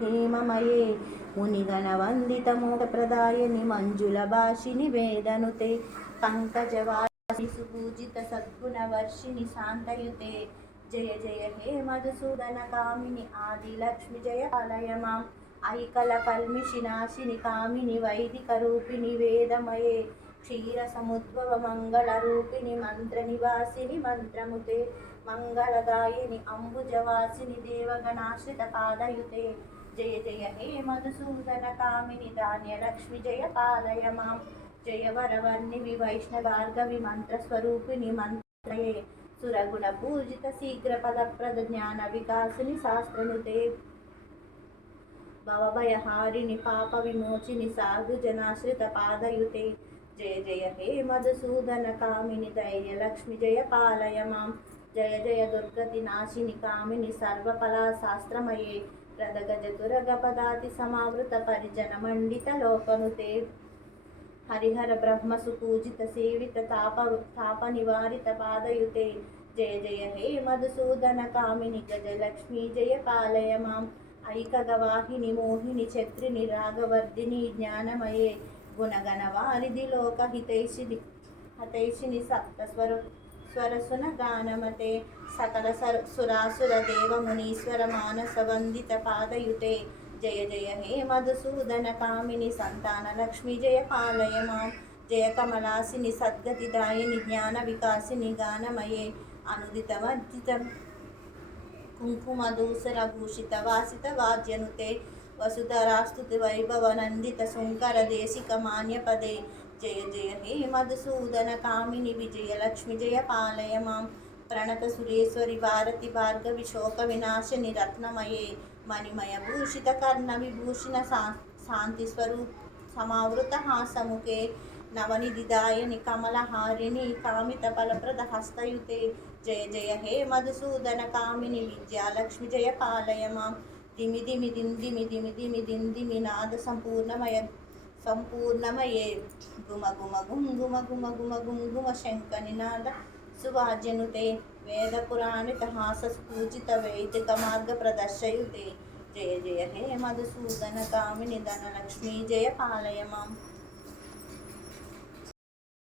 హేమమయే మునిగణవందితమోక్షప్రదాయని మంజుల భాషిని వేదనుతే పంకజవాసి సుపూజిత సద్గుణవర్షిణి శాంతయుతే. జయ జయ హే మధుసూదన కామిని ఆదిలక్ష్మి జయ ఆలయమాం. ఐకల కల్మిషి నాశిని కామిని వైదిక రూపిణి వేదమయే. క్షీర సముద్భవ మంగళ రూపిణి మంత్ర నివాసిని మంత్రముతే. మంగళదాయిని అంబుజవాసిని దేవగణాశ్రిత పాదయుతే. జయ జయ హే మధుసూదన కామిని ధాన్యలక్ష్మి జయ పాలయ మాం. జయ వరవర్ణివి వైష్ణవార్గవి మంత్రస్వరూపిణి మంత్రయే సురగుణ పూజిత శీఘ్ర పదప్రద జ్ఞాన వికాసిని శాస్త్రనుతే. భవభయహారిణి పాప విమోచిని సాధు జనాశ్రిత పాదయుతే. జయ జయ హే మధుసూదన కామిని ధైర్య లక్ష్మి జయ పాలయ మాం. జయ జయ దుర్గతి నాశిని కామిని సర్వఫలా శాస్త్రమయే ప్రదగజ దురగ పదాతి సమావృత పరిజన మండిత లోకనుతే హరిహర బ్రహ్మసు పూజిత సేవిత తాప తాప నివారిత పాదయుతే జయ జయ హే మధుసూదన కామిని గజలక్ష్మీ జయ పాలయ మాం ఐకగవాహిని మోహిని ఛత్రిని రాగవర్ధిని జ్ఞానమయే గుణగణ వారిది లోకహితైషిని హతైషిని సప్త స్వర స్వరసున గానమతే సకల సర సురాసుర దేవ మునీశ్వర మానస వందిత పాదయుతే జయ జయ హే మధుసూదన కామిని సంతాన లక్ష్మి జయ పాలయ మాం జయ కమలాసిని సద్గతి దాయిని జ్ఞాన వికాసిని గానమయే అనుదిత వర్జిత కుంకుమ దూసర భూషిత వాసిత వాద్యనుతే వసుధరాస్తుతి వైభవనందిత శుంకర దేశిక మాన్యపదే జయ జయ హే మధుసూదన కామిని విజయ లక్ష్మి జయ పాలయ మాం ప్రణత సురేశ్వరి భారతి భార్గవి శోక వినాశని రత్నమయే మణిమయ భూషిత కర్ణ విభూషణ శాంతి స్వరూప్ సమావృత హాసముఖే నవనిధిదాయని కమలహారిణి కామిత ఫలప్రద హస్తయుతే జయ జయ హే మధుసూదన కామిని విద్యాలక్ష్మి జయ పాలయ మాం దిమి దిమి దిమి దిమి దిమి దిందిమి నాద సంపూర్ణమయ సంపూర్ణమయే గుమ గుమ గుం గుమ గుమ గుమ గుం గుమ శంక నినాద సువాజనుతే వేద పురాణిత హాస పూజిత వైదిక మార్గ ప్రదర్శయుతే జయ జయ హే మధుసూదన కామిని ధనలక్ష్మీ జయ పాలయ మాం